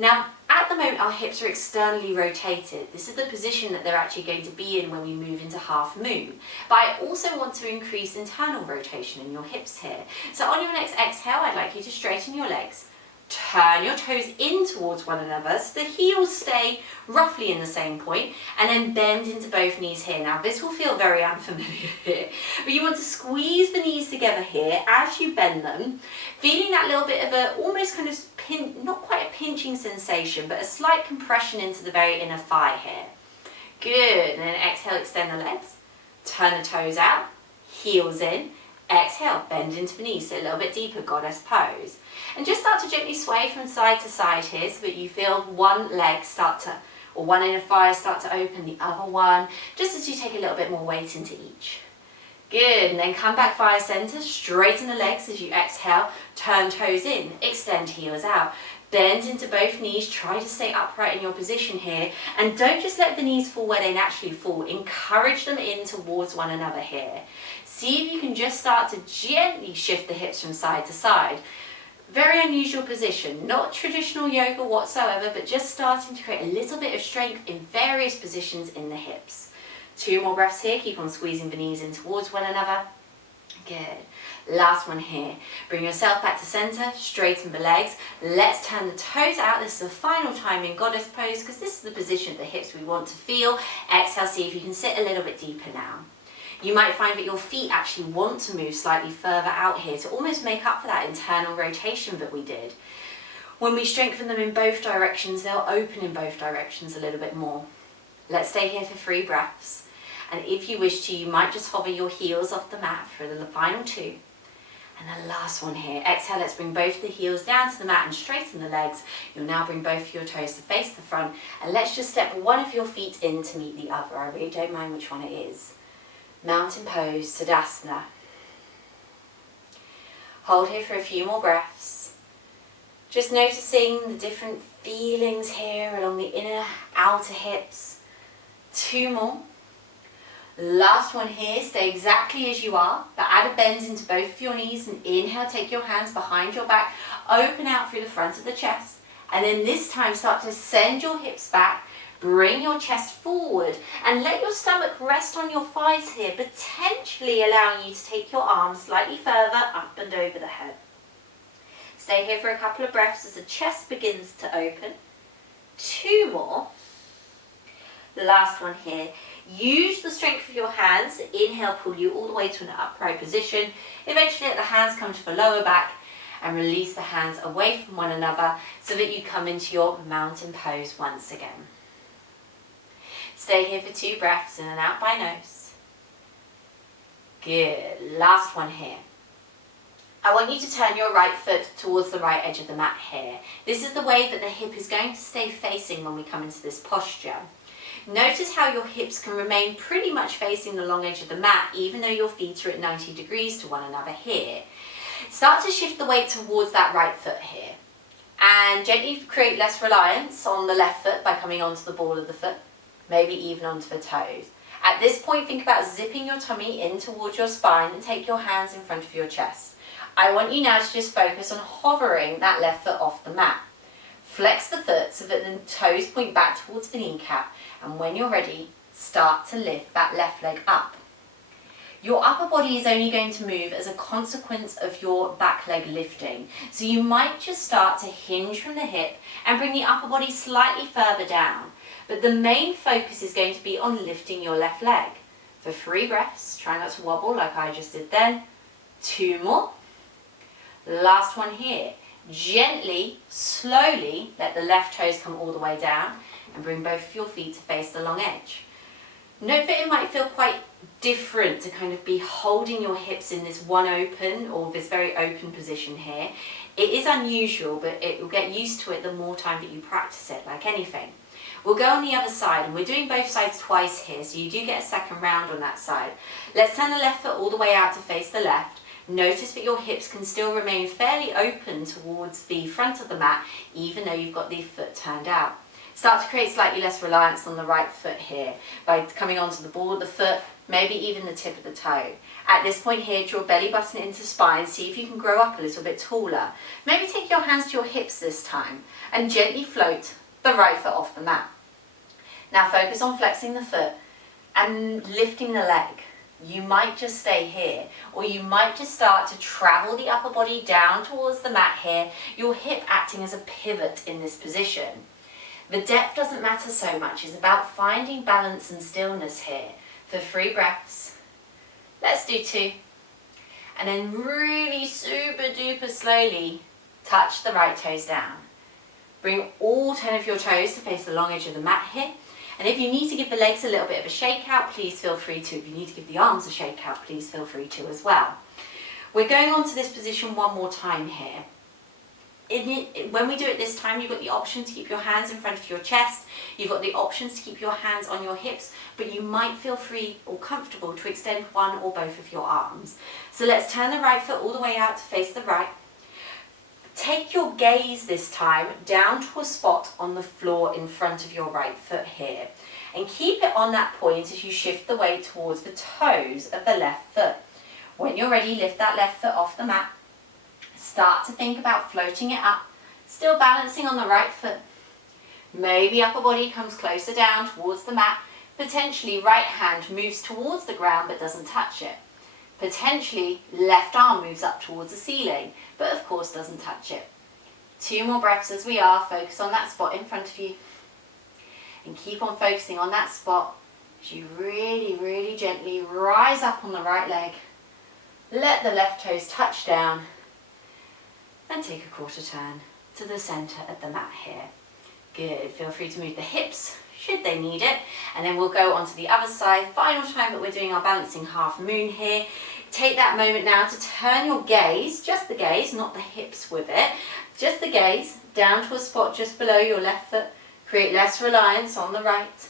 Now, at the moment, our hips are externally rotated. This is the position that they're actually going to be in when we move into half moon. But I also want to increase internal rotation in your hips here. So on your next exhale, I'd like you to straighten your legs. Turn your toes in towards one another so the heels stay roughly in the same point, and then bend into both knees here. Now this will feel very unfamiliar here, but you want to squeeze the knees together here as you bend them, feeling that little bit of a almost kind of not quite a pinching sensation, but a slight compression into the very inner thigh here. Good, and then exhale, extend the legs, turn the toes out, heels in. Exhale, bend into the knees, so a little bit deeper, Goddess pose. And just start to gently sway from side to side here so that you feel one leg start to, or one inner thigh start to open, the other one, just as you take a little bit more weight into each. Good, and then come back via center, straighten the legs as you exhale, turn toes in, extend heels out. Bend into both knees, try to stay upright in your position here, and don't just let the knees fall where they naturally fall, encourage them in towards one another here. See if you can just start to gently shift the hips from side to side. Very unusual position, not traditional yoga whatsoever, but just starting to create a little bit of strength in various positions in the hips. 2 more breaths here, keep on squeezing the knees in towards one another. Good. Last one here. Bring yourself back to center, straighten the legs. Let's turn the toes out. This is the final time in Goddess pose because this is the position of the hips we want to feel. Exhale, see if you can sit a little bit deeper now. You might find that your feet actually want to move slightly further out here to almost make up for that internal rotation that we did. When we strengthen them in both directions, they'll open in both directions a little bit more. Let's stay here for 3 breaths. And if you wish to, you might just hover your heels off the mat for the final 2. And the last one here. Exhale, let's bring both the heels down to the mat and straighten the legs. You'll now bring both of your toes to face the front. And let's just step one of your feet in to meet the other. I really don't mind which one it is. Mountain pose, Tadasana. Hold here for a few more breaths. Just noticing the different feelings here along the inner, outer hips. 2 more. Last one here, stay exactly as you are, but add a bend into both of your knees and inhale, take your hands behind your back, open out through the front of the chest, and then this time start to send your hips back, bring your chest forward, and let your stomach rest on your thighs here, potentially allowing you to take your arms slightly further up and over the head. Stay here for a couple of breaths as the chest begins to open. 2 more. The last one here. Use the strength of your hands to inhale, pull you all the way to an upright position. Eventually let the hands come to the lower back and release the hands away from one another so that you come into your mountain pose once again. Stay here for 2 breaths, in and out by nose. Good. Last one here. I want you to turn your right foot towards the right edge of the mat here. This is the way that the hip is going to stay facing when we come into this posture. Notice how your hips can remain pretty much facing the long edge of the mat, even though your feet are at 90 degrees to one another here. Start to shift the weight towards that right foot here. And gently create less reliance on the left foot by coming onto the ball of the foot, maybe even onto the toes. At this point, think about zipping your tummy in towards your spine and take your hands in front of your chest. I want you now to just focus on hovering that left foot off the mat. Flex the foot so that the toes point back towards the kneecap, and when you're ready, start to lift that left leg up. Your upper body is only going to move as a consequence of your back leg lifting, so you might just start to hinge from the hip and bring the upper body slightly further down, but the main focus is going to be on lifting your left leg. For 3 breaths, try not to wobble like I just did then. 2 more. Last one here. Gently, slowly let the left toes come all the way down and bring both of your feet to face the long edge. Note that it might feel quite different to kind of be holding your hips in this one open or this very open position here. It is unusual, but it will get used to it the more time that you practice it, like anything. We'll go on the other side, and we're doing both sides twice here, so you do get a second round on that side. Let's turn the left foot all the way out to face the left. Notice that your hips can still remain fairly open towards the front of the mat, even though you've got the foot turned out. Start to create slightly less reliance on the right foot here by coming onto the ball of the foot, maybe even the tip of the toe. At this point here, draw belly button into spine, see if you can grow up a little bit taller. Maybe take your hands to your hips this time and gently float the right foot off the mat. Now focus on flexing the foot and lifting the leg. You might just stay here, or you might just start to travel the upper body down towards the mat here, your hip acting as a pivot in this position. The depth doesn't matter so much, it's about finding balance and stillness here. For 3 breaths, let's do 2. And then really super duper slowly touch the right toes down. Bring all 10 of your toes to face the long edge of the mat here. And if you need to give the legs a little bit of a shake out, please feel free to. If you need to give the arms a shake out, please feel free to as well. We're going on to this position one more time here. When we do it this time, you've got the option to keep your hands in front of your chest. You've got the options to keep your hands on your hips, but you might feel free or comfortable to extend one or both of your arms. So let's turn the right foot all the way out to face the right. Take your gaze this time down to a spot on the floor in front of your right foot here, and keep it on that point as you shift the weight towards the toes of the left foot. When you're ready, lift that left foot off the mat. Start to think about floating it up, still balancing on the right foot. Maybe upper body comes closer down towards the mat. Potentially right hand moves towards the ground but doesn't touch it. Potentially left arm moves up towards the ceiling, but of course doesn't touch it. 2 more breaths as we are. Focus on that spot in front of you. And keep on focusing on that spot as you really, really gently rise up on the right leg. Let the left toes touch down. And take a quarter turn to the centre of the mat here. Good. Feel free to move the hips should they need it. And then we'll go on to the other side. Final time that we're doing our balancing half moon here. Take that moment now to turn your gaze, just the gaze, not the hips with it, just the gaze down to a spot just below your left foot. Create less reliance on the right.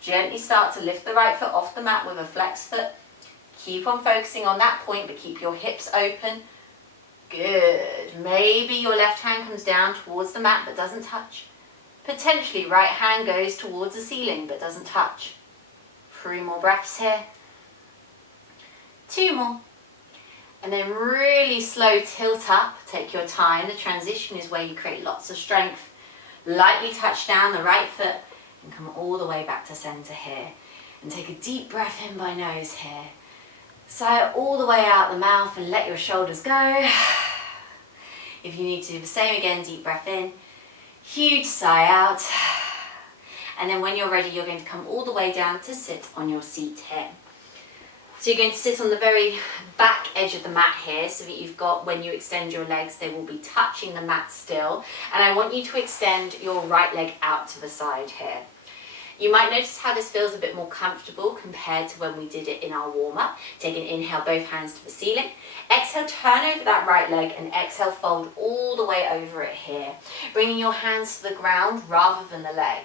Gently start to lift the right foot off the mat with a flexed foot. Keep on focusing on that point, but keep your hips open. Good. Maybe your left hand comes down towards the mat but doesn't touch. Potentially right hand goes towards the ceiling but doesn't touch. 3 more breaths here. 2 more. And then really slow tilt up. Take your time. The transition is where you create lots of strength. Lightly touch down the right foot and come all the way back to centre here. And take a deep breath in by nose here. Sigh all the way out the mouth and let your shoulders go. If you need to do the same again, deep breath in. Huge sigh out. And then when you're ready, you're going to come all the way down to sit on your seat here. So you're going to sit on the very back edge of the mat here, so that you've got, when you extend your legs, they will be touching the mat still. And I want you to extend your right leg out to the side here. You might notice how this feels a bit more comfortable compared to when we did it in our warm-up. Take an inhale, both hands to the ceiling. Exhale, turn over that right leg, and exhale, fold all the way over it here, bringing your hands to the ground rather than the leg.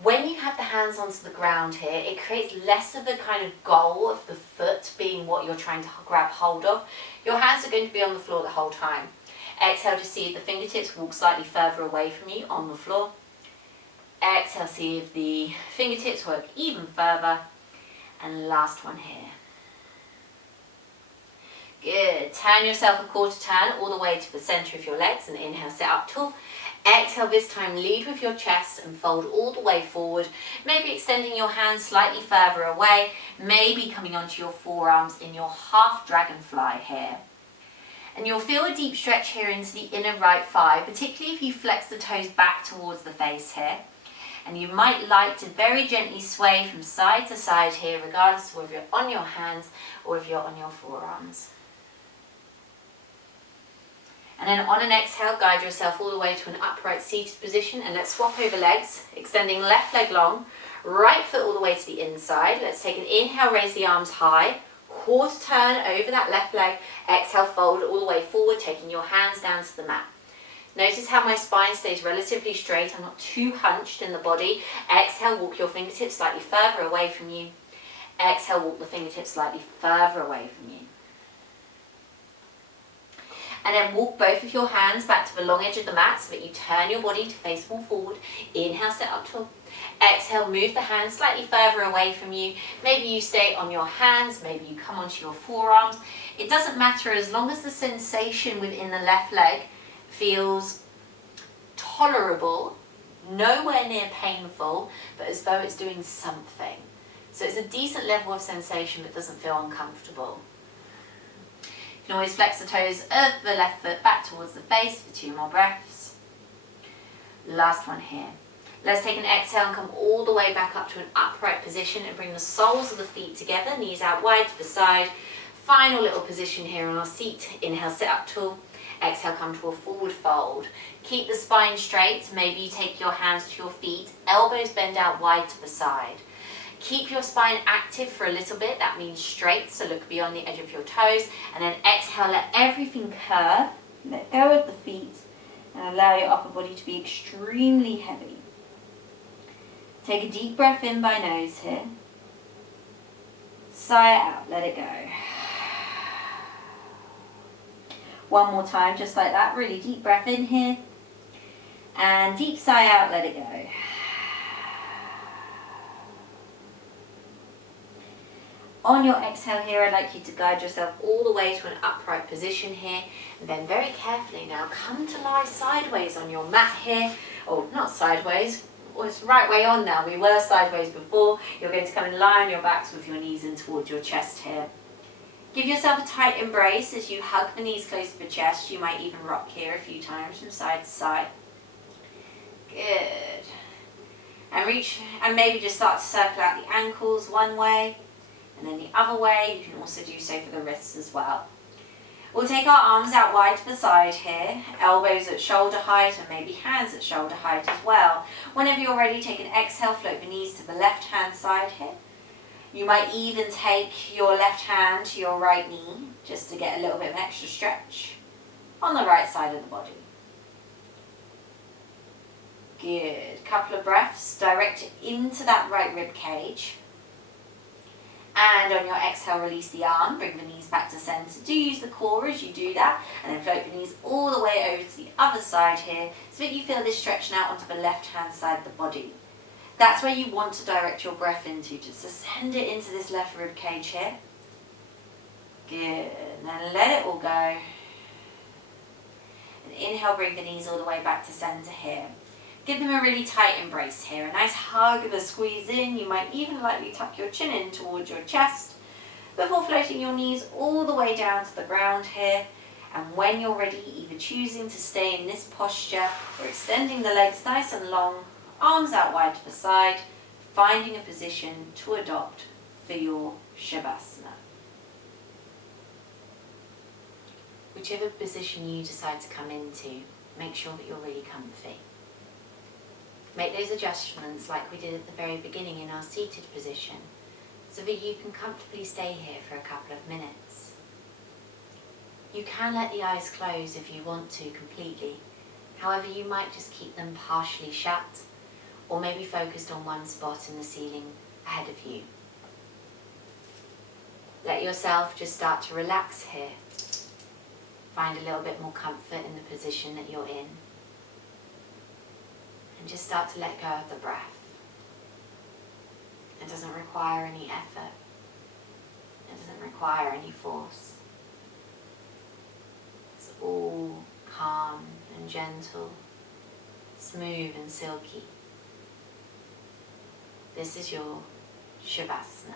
When you have the hands onto the ground here, it creates less of a kind of goal of the foot being what you're trying to grab hold of. Your hands are going to be on the floor the whole time. Exhale to see if the fingertips walk slightly further away from you on the floor. Exhale, see if the fingertips work even further. And last one here. Good. Turn yourself a quarter turn all the way to the center of your legs and inhale, sit up tall. Exhale, this time lead with your chest and fold all the way forward, maybe extending your hands slightly further away, maybe coming onto your forearms in your half dragonfly here. And you'll feel a deep stretch here into the inner right thigh, particularly if you flex the toes back towards the face here. And you might like to very gently sway from side to side here, regardless of whether you're on your hands or if you're on your forearms. And then on an exhale, guide yourself all the way to an upright seated position, and let's swap over legs, extending left leg long, right foot all the way to the inside. Let's take an inhale, raise the arms high, quarter turn over that left leg, exhale, fold all the way forward, taking your hands down to the mat. Notice how my spine stays relatively straight, I'm not too hunched in the body. Exhale, walk your fingertips slightly further away from you. Exhale, walk the fingertips slightly further away from you. And then walk both of your hands back to the long edge of the mat so that you turn your body to face more forward. Inhale, sit up tall. Exhale, move the hands slightly further away from you. Maybe you stay on your hands, maybe you come onto your forearms. It doesn't matter as long as the sensation within the left leg feels tolerable, nowhere near painful, but as though it's doing something. So it's a decent level of sensation but doesn't feel uncomfortable. You can always flex the toes of the left foot back towards the face for 2 more breaths. Last one here. Let's take an exhale and come all the way back up to an upright position and bring the soles of the feet together, knees out wide to the side. Final little position here on our seat. Inhale, sit up tall. Exhale, come to a forward fold. Keep the spine straight. Maybe you take your hands to your feet, elbows bend out wide to the side. Keep your spine active for a little bit, that means straight, so look beyond the edge of your toes, and then exhale, let everything curve, let go of the feet, and allow your upper body to be extremely heavy. Take a deep breath in by nose here, sigh it out, let it go. One more time, just like that, really deep breath in here, and deep sigh out, let it go. On your exhale here, I'd like you to guide yourself all the way to an upright position here, and then very carefully now come to lie sideways on your mat here, or not sideways, well, it's the right way on now, we were sideways before. You're going to come and lie on your backs with your knees in towards your chest here. Give yourself a tight embrace as you hug the knees close to the chest. You might even rock here a few times from side to side. Good. And reach, and maybe just start to circle out the ankles one way, and then the other way. You can also do so for the wrists as well. We'll take our arms out wide to the side here, elbows at shoulder height and maybe hands at shoulder height as well. Whenever you're ready, take an exhale, float the knees to the left hand side here. You might even take your left hand to your right knee just to get a little bit of an extra stretch on the right side of the body. Good. Couple of breaths, direct it into that right rib cage. And on your exhale, release the arm, bring the knees back to center. Do use the core as you do that, and then float the knees all the way over to the other side here, so that you feel this stretch now onto the left-hand side of the body. That's where you want to direct your breath into, just to send it into this left rib cage here. Good, and then let it all go. And inhale, bring the knees all the way back to center here. Give them a really tight embrace here, a nice hug and a squeeze in. You might even lightly tuck your chin in towards your chest before floating your knees all the way down to the ground here. And when you're ready, either choosing to stay in this posture or extending the legs nice and long, arms out wide to the side, finding a position to adopt for your Shavasana. whichever position you decide to come into, make sure that you're really comfy. Make those adjustments like we did at the very beginning in our seated position, so that you can comfortably stay here for a couple of minutes. You can let the eyes close if you want to completely, however you might just keep them partially shut, or maybe focused on one spot in the ceiling ahead of you. Let yourself just start to relax here. Find a little bit more comfort in the position that you're in. And just start to let go of the breath. It doesn't require any effort. It doesn't require any force. It's all calm and gentle, smooth and silky. This is your Shavasana.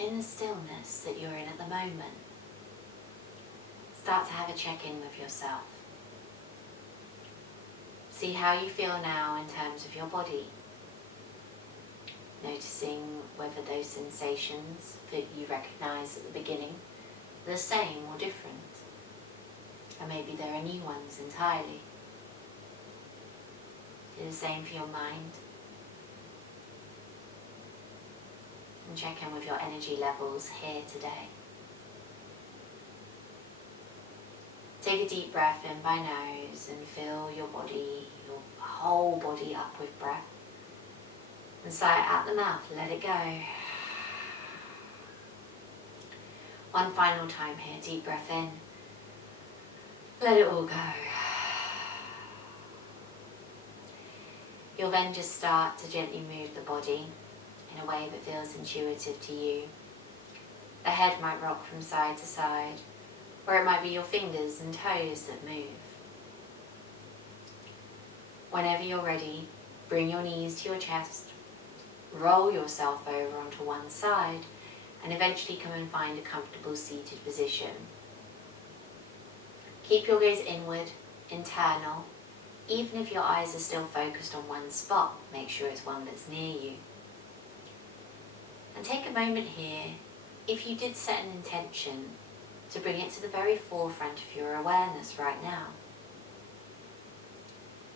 In the stillness that you're in at the moment, start to have a check-in with yourself. See how you feel now in terms of your body. Noticing whether those sensations that you recognise at the beginning are the same or different. And maybe there are new ones entirely. Do the same for your mind. And check in with your energy levels here today. Take a deep breath in by nose and fill your body, your whole body up with breath. And sigh out the mouth, let it go. One final time here, deep breath in. Let it all go. You'll then just start to gently move the body in a way that feels intuitive to you. The head might rock from side to side, or it might be your fingers and toes that move. Whenever you're ready, bring your knees to your chest, roll yourself over onto one side, and eventually come and find a comfortable seated position. Keep your gaze inward, internal. Even if your eyes are still focused on one spot, make sure it's one that's near you. And take a moment here, if you did set an intention, to bring it to the very forefront of your awareness right now.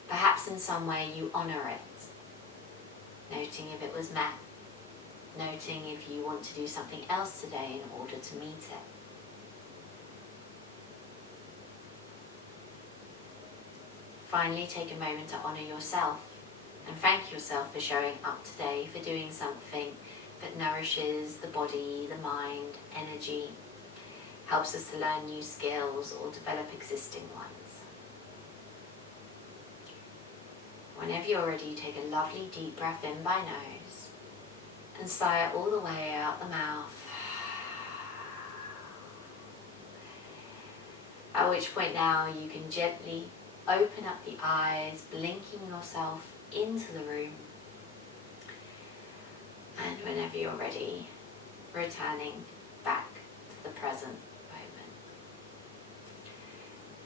Perhaps in some way you honour it, noting if it was met, noting if you want to do something else today in order to meet it. Finally, take a moment to honour yourself and thank yourself for showing up today, for doing something that nourishes the body, the mind, energy, helps us to learn new skills or develop existing ones. Whenever you're ready, take a lovely deep breath in by nose and sigh it all the way out the mouth. At which point now you can gently open up the eyes, blinking yourself into the room. And whenever you're ready, returning back to the present moment.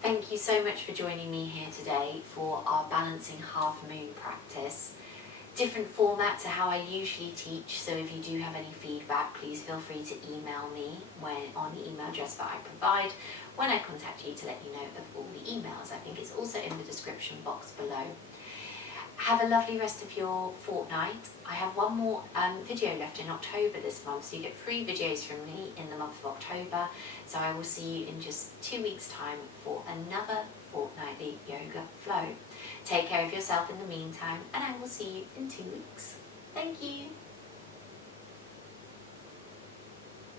Thank you so much for joining me here today for our balancing half moon practice. Different format to how I usually teach, so if you do have any feedback, please feel free to email me on the email address that I provide when I contact you to let you know of all the emails. I think it's also in the description box below. Have a lovely rest of your fortnight. I have one more video left in October this month, so you get 3 videos from me in the month of October. So I will see you in just 2 weeks' time for another fortnightly yoga flow. Take care of yourself in the meantime, and I will see you in 2 weeks. Thank you.